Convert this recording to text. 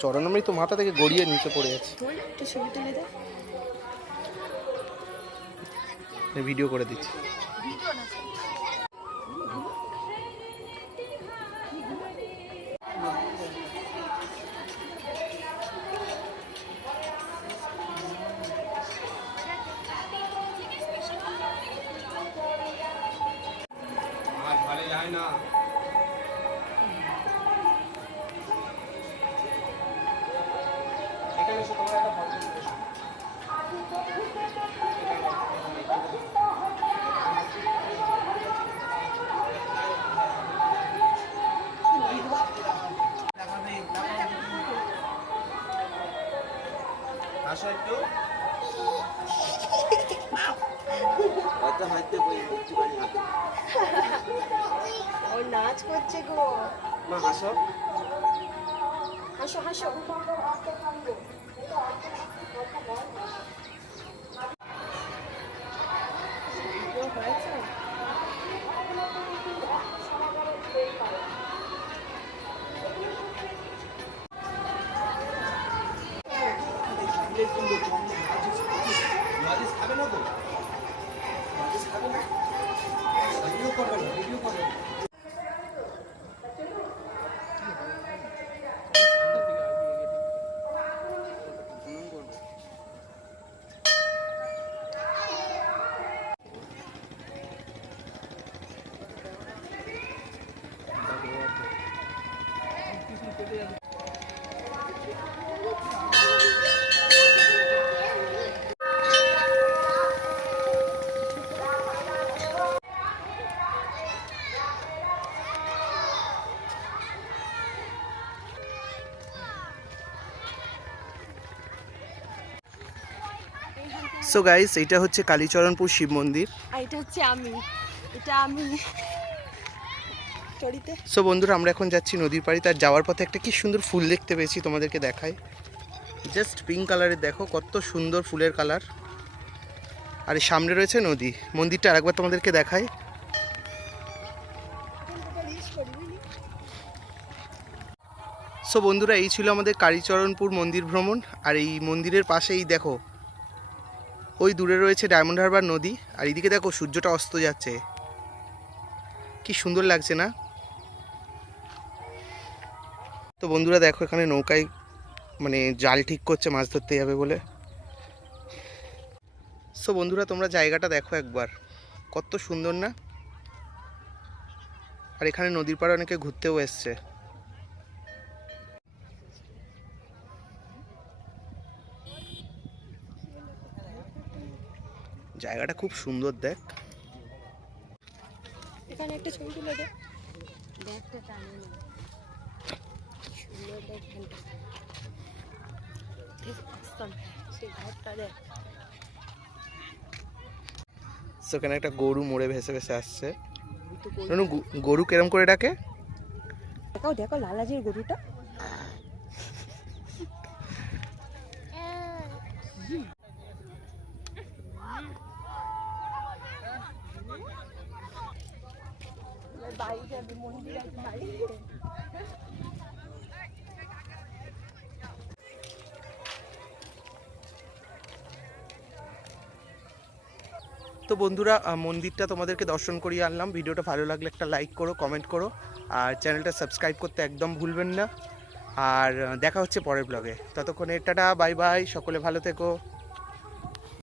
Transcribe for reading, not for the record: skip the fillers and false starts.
চরণমৃত মাথা থেকে গড়িয়ে নিচে পড়ে যাচ্ছে। ভিডিও করে দিচ্ছি। ওর নাচ করছে গো। মা হাসো হাসো হাসো। সো গাইস, এটা হচ্ছে কালীচরণপুর শিব মন্দির। আর এটা হচ্ছে আমি, এটা আমি চড়িতে। সো বন্ধুরা, আমরা এখন যাচ্ছি নদীর পাড়ে। তার যাওয়ার পথে একটা কি সুন্দর ফুল দেখতে পেয়েছি, তোমাদেরকে দেখাই। জাস্ট পিঙ্ক কালারের, দেখো কত সুন্দর ফুলের কালার। আর এই সামনে রয়েছে নদী। মন্দিরটা আরেকবার তোমাদেরকে দেখাই। সো বন্ধুরা, এই ছিল আমাদের কালীচরণপুর মন্দির ভ্রমণ। আর এই মন্দিরের পাশেই দেখো, ওই দূরে রয়েছে ডায়মন্ড হারবার নদী। আর এইদিকে দেখো সূর্যটা অস্ত যাচ্ছে, কি সুন্দর লাগছে না? তো বন্ধুরা দেখো, এখানে নৌকায় মানে জাল ঠিক করছে মাছ ধরতে যাবে বলে। সো বন্ধুরা, তোমরা জায়গাটা দেখো একবার, কত সুন্দর না? আর এখানে নদীর পাড়ে অনেকে ঘুরতেও এসছে। জায়গাটা খুব সুন্দর, দেখ। এখানে একটা ছবি তুলে দে। দেখতে টানে না, সুন্দর দেখতে। সেই ঘরটা দেখ। সেখানে একটা গরু মরে ভেসে ভেসে আসছে। গরু কেরম করে ডাকে দেখো, দেখো লালাজির গরুটা। বাড়ি যাবে, মন্দির আছে বাড়ি। তো বন্ধুরা, মন্দিরটা তোমাদেরকে দর্শন করিয়ে আনলাম। ভিডিওটা ভালো লাগলে একটা লাইক করো, কমেন্ট করো, আর চ্যানেলটা সাবস্ক্রাইব করতে একদম ভুলবেন না। আর দেখা হচ্ছে পরের ব্লগে। ততক্ষণে টাটা, বাই বাই, সকলে ভালো থেকো।